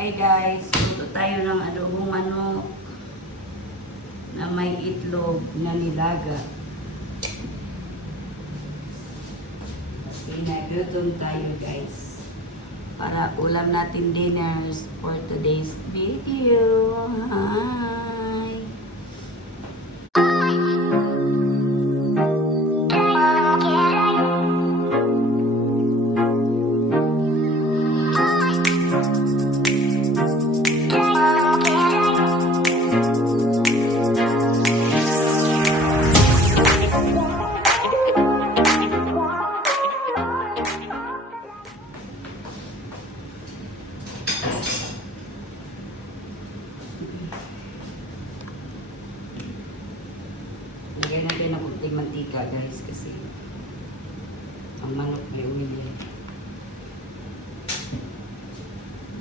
Hi guys, luto tayo ng adobong manok na may itlog na nilaga. Kasi nagutom tayo guys. Para ulam natin dinners for today's video. Hi! Lagyan natin ng kunting mantika guys kasi ang manok may umili.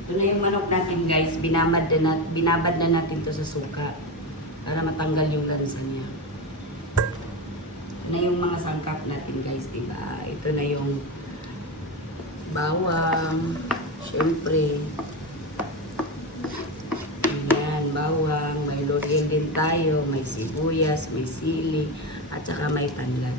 Ito na yung manok natin guys, binabad na natin to sa suka para matanggal yung lansa niya. Ito na yung mga sangkap natin guys, diba? Ito na yung bawang, syempre. Ayan, bawang, may loyang din tayo, may sibuyas, may sili, at saka may tanglad.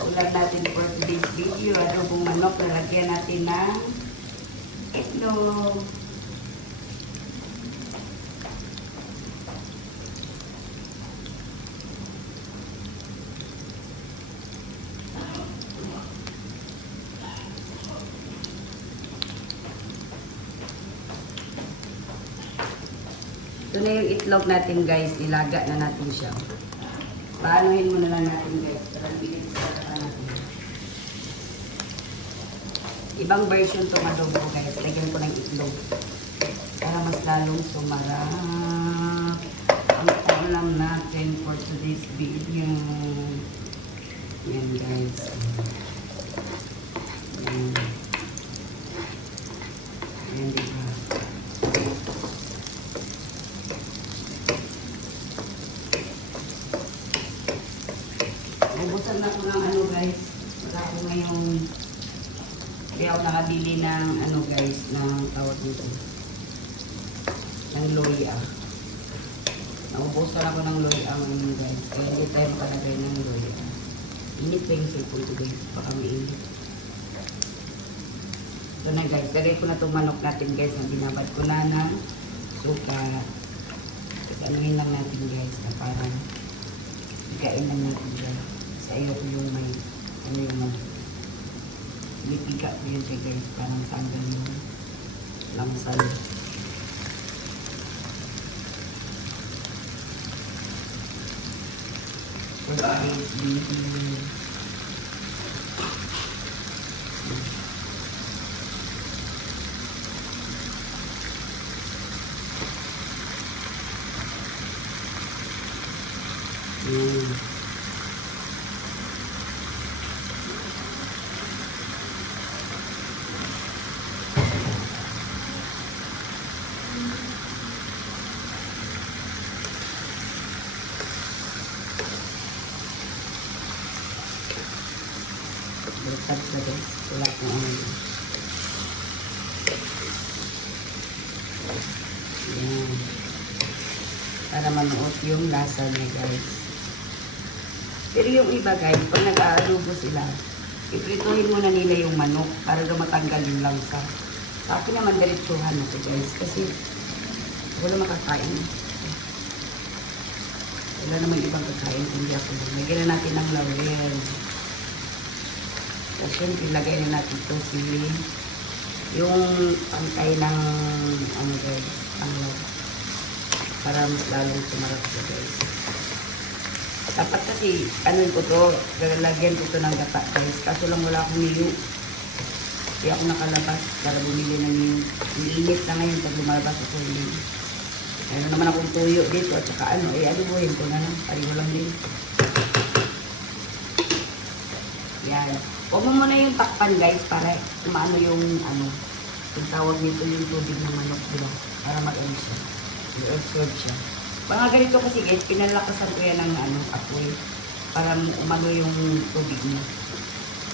Ulam natin for today's video, adobong manok, lalagyan natin ng itlog. Ito na yung itlog natin guys, nilaga na natin siya. Paanuhin muna lang natin guys, para bilis sa natin. Ibang version itong adobo guys, lagyan ko ng itlog. Para mas lalong sumarap ang ulam natin for today's video. Yan guys. Yan. Yan diba? Nabusan na ko ng ano guys. Wala ko ngayong hindi ako nakabili ng ano guys, ng tawag dito. Ng loya. Naubusan ako ng loya ngayon guys. Kaya hindi tayo makalagay ng loya. Init pa yung cellphone ko guys. Baka mainit. Ito na guys. Lagay ko na itong manok natin guys. Na binabad ko na ng suka. Kasi anuhin lang natin guys. Na parang higain lang natin guys. Ayaw ko yung may, ano yung lipiga ko yun siya guys, parang tanggal yung langsal. For today's video. Berkat na guys, wala kong ano. Yan. Para manuot yung lasa niya guys. Pero yung iba guys, pag nag-aadobo sila, iprituhin muna nila yung manok para matanggal yung langsa. Sa akin naman diretsuhan na ito guys, kasi wala makakain. Wala naman ibang kakain, hindi ako. Lagyan na natin ng laurel. Tapos yun, ilagay na natin ito sili. Yung pantay ng ano guys, tanglad. Para mas lalong sumarap siya guys. Dapat kasi, ano ko to, lalagyan ko to ng gata guys. Kaso lang wala akong niyo. Hindi ako nakalabas para bumili ng niyo. Iniinit na ngayon pag lumalabas ako niyo. Ano naman akong tuyo dito at saka ano, alubuhin ko na lang. Pariho lang din. Yan. Huwag mo muna yung takpan guys para maano yung ano, yung tawag nito yung tubig ng manok diba? Para mag-ano siya. I-absorb siya. Mga ganito kasi guys, pinalakasan ko yan ng ano, apoy. para umano yung tubig niya.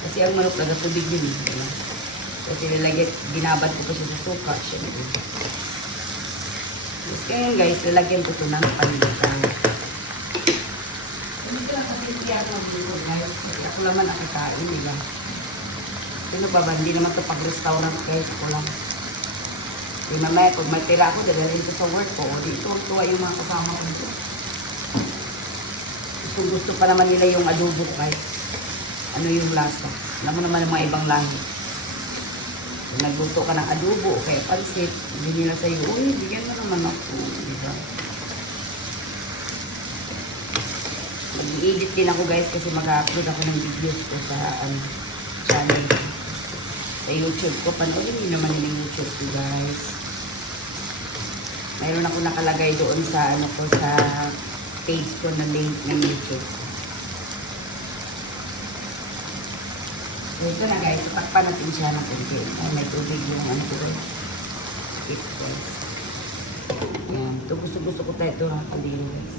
Kasi ang manok talaga tubig yun. Diba? Kasi nilagyan, binabad ko pa siya sa suka. Siyempre. Tapos ngayon guys, lalagyan ko ito ng paminta. Hindi ko lang kasi siya mag-iwan guys. Kasi ako naman ang kakain nila. Sino ba ba? Hindi naman ito pag-restaurant guys. Ako lang. Di mamaya, pag may tira ako, dadalhin ko sa work ko. O dito, tuwa yung mga kasama ko dito. Gusto pa naman nila yung adobo kahit ano yung lasa. Alam mo naman ang mga ibang lahi. Kung nagluto ka ng adobo o kaya pansit, hindi nila sa'yo, uy, bigyan mo naman ako. Diba? Mag-i-edit din ako guys kasi mag-upload ako ng videos ko sa channel ko. Sa YouTube ko. Panoorin nyo naman yung YouTube ko guys. Mayroon ako nakalagay doon sa ano ko sa page ko na link ng YouTube. So ito na guys, takpan natin siya ng konti. Ay, may tubig yung ano ko. Ito guys. Yan. Ito gusto ko tayo ito ng tubig guys.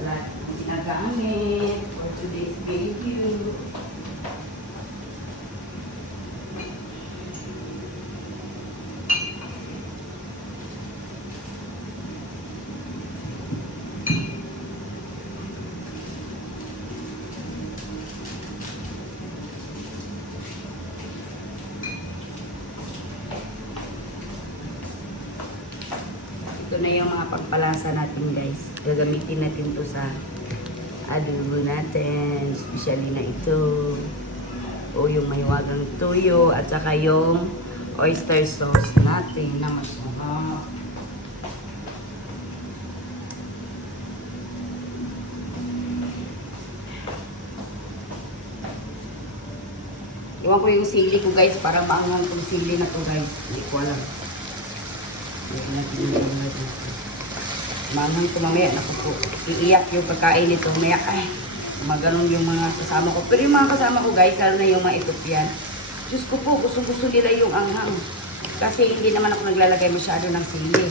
Wala akong ginagamit for today's video. Ito na yung mga pagpalasa natin guys. Gagamitin natin to sa adobo natin. Especially na ito. O yung mahiwagang tuyo. At saka yung oyster sauce natin na masarap. Iwan ko yung sili ko guys. Para maangang kong sili na to guys. Hindi ko alam. Manghang ko mamaya, naku po, iiyak yung pagkain nito, mamaya, ay, maganon yung mga kasama ko. Pero yung mga kasama ko guys, lalo na yung mga Ethiopian, Diyos ko po, gusto nila yung anghang. Kasi hindi naman ako naglalagay masyado ng sili.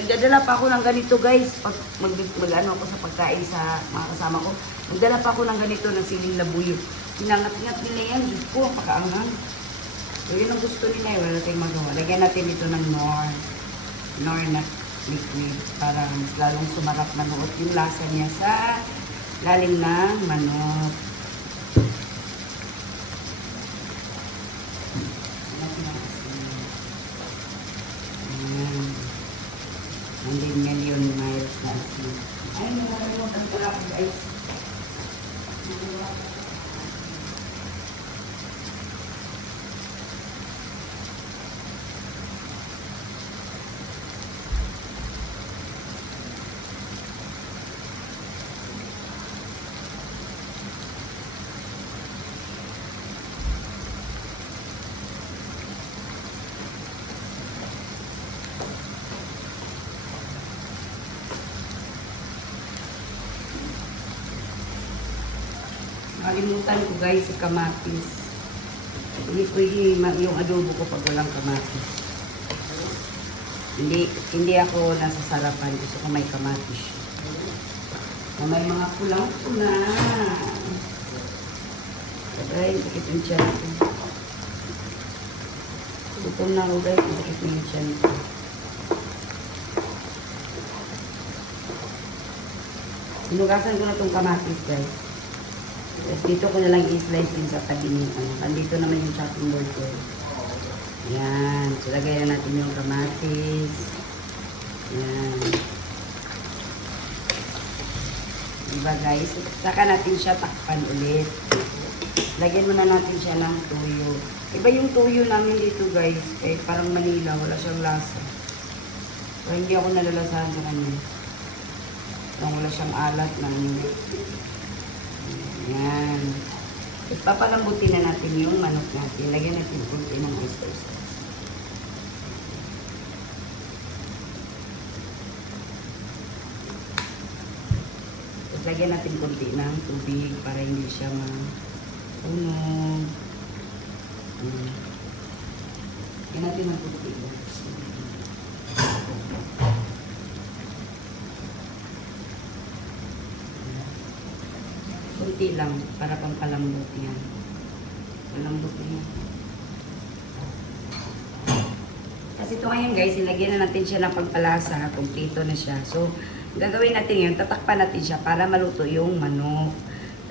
Nagdadala pa ako ng ganito guys, pag mag-ano ako sa pagkain sa mga kasama ko, nagdala pa ako ng ganito ng siling labuyo. Sinangat-ngat nila yan, Diyos ko, pakaanghang. So yun ang gusto nila, wala tayong magawa. Lagyan natin ito ng nor na liquid para mas lalong sumarap manuot yung lasa niya sa lalim ng manok. Hindi niya yun miles na asin. Ay, nakalimutan ko lang guys. Kalimutan ko guys si kamatis. Hindi pwede yung adobo ko pag walang kamatis. Hindi ako nasasarapan. Gusto ko may kamatis. Na may mga pulang-pula. Ay, sakit yung tiyan ko. Gutom na ako guys. Sakit yung tiyan ko. Sinugasan ko na itong kamatis guys. Tapos dito ko na lang i-slice din sa tabi niya. Nandito naman yung chopping board ko. Ayan. So, lagayan natin yung kamatis. Ayan. Diba guys? Saka natin siya takpan ulit. Lagyan muna natin siya ng tuyo. Iba yung tuyo namin dito guys. Kahit parang Manila, wala siyang lasa. So, hindi ako nalalasahan sa kanya. Wala siyang alat ng yan. Tapos papalambutin na natin yung manok natin. Lagyan natin kunti ng oyster sauce. Tapos lagyan natin kunti ng tubig para hindi siya masunog. Lagyan natin ng kunti. Kunti lang para pampalambot yan. Palambot niya. Kasi ito ngayon guys, ilagyan na natin siya ng pagpalasa. Kompleto na siya. So, gagawin natin yun, tatakpan natin siya para maluto yung manok.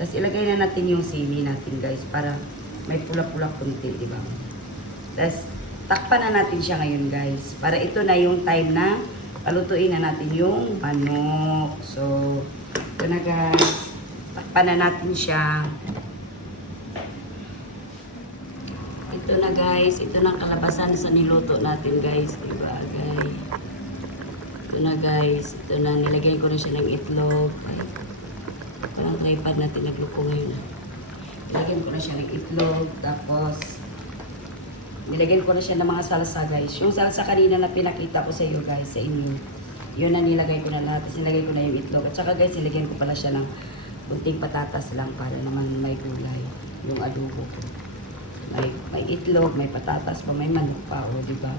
Tapos ilagay na natin yung sili natin guys para may pula-pula kunti, di ba? Tapos takpan na natin siya ngayon guys. Para ito na yung time na palutuin na natin yung manok. So, ito na guys. Takpan na natin siya. Ito na guys. Ito na kalabasan sa niluto natin guys. Diba guys? Ito na guys. Ito na. Nilagay ko na siya ng itlog. Ay, parang tripod natin nagluko ngayon. Nilagyan ko na siya ng itlog. Tapos, nilagyan ko na siya ng mga salsa guys. Yung salsa kanina na pinakita ko sa iyo guys, sa inyo. Yun na nilagay ko na lahat. Tapos nilagay ko na yung itlog. At saka guys, nilagyan ko pala siya ng bunting patatas lang para naman may gulay. Yung adobo ko. May itlog, may patatas pa, may manok pa. O diba?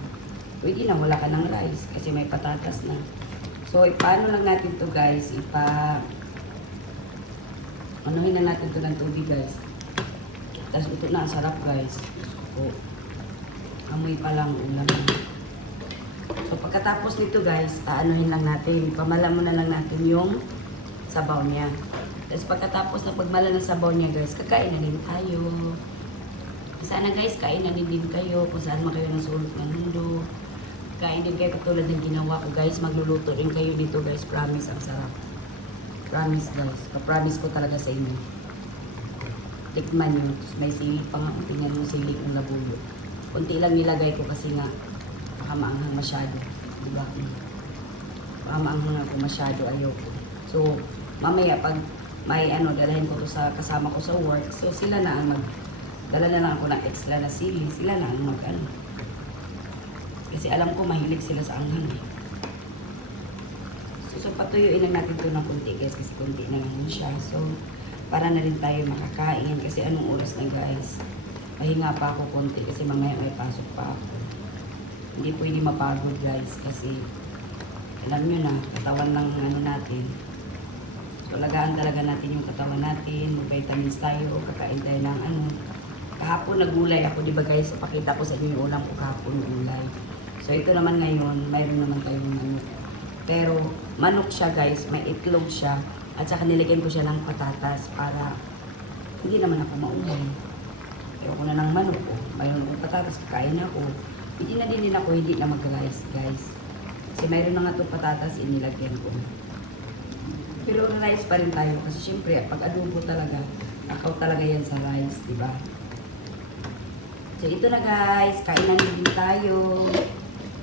Pwede na, wala ka ng rice kasi may patatas na. So, paano lang natin to guys? Anuhin na natin to ng tubig guys. Tapos ito na, ang sarap guys. So, amoy pa lang ulam. So pagkatapos nito guys, anuhin lang natin, pamala muna lang natin yung sabaw niya. Tapos pagkatapos na pagmala ng sabaw niya guys, kakain na din tayo. Sana guys, kain na din kayo kung saan man kayo nasulot ng mundo. Kain din kayo katulad ng ginawa ko guys, magluluto rin kayo dito guys, promise ang sarap. Promise guys, pa-promise ko talaga sa inyo. Tikman nyo, may sili pa nga, tingnan mo sili ng labuyo. Kunti lang nilagay ko kasi nga baka maanghang masyado, diba? Baka maanghang ako masyado, ayoko. So, mamaya pag may dalahin ko to sa kasama ko sa work, so sila na ang dala na lang ako ng extra na sili, sila na ang kasi alam ko mahilig sila sa anghang eh. So patuyuin lang natin to ng kunti guys, kasi kunti na lang siya. So, para na rin tayo makakain, kasi anong oras na guys? Pahinga pa ako konti kasi mamaya may pasok pa ako. Hindi pwede mapagod guys kasi alam nyo na, katawan ng natin. So alagaan talaga natin yung katawan natin, vitamins tayo, kakain tayo ng kahapon nagulay ako, di ba guys? So, pakita ko sa inyo yung ulam ko kahapon gulay. So ito naman ngayon, mayroon naman tayong manok. Pero manok siya guys, may itlog siya, at saka nilagyan ko siya ng patatas para hindi naman ako maulay. Ayoko na ng manok ko. Mayroon akong patatas, kakain ako. Hindi na din ako, hindi na mag-rice, guys. Kasi mayroon na nga itong patatas, inilagyan ko. Pero rice pa rin tayo. Kasi syempre, pag adobo talaga, nakaw talaga yan sa rice, di ba? So ito na guys, kain na din tayo.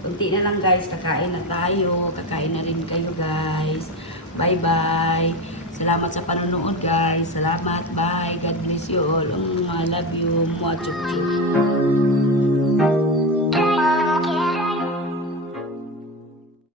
Kunti na lang guys, kakain na tayo. Kakain na rin kayo guys. Bye-bye. Salamat sa panonood guys. Salamat. Bye. God bless you all. I love you. Mwah, chup chup.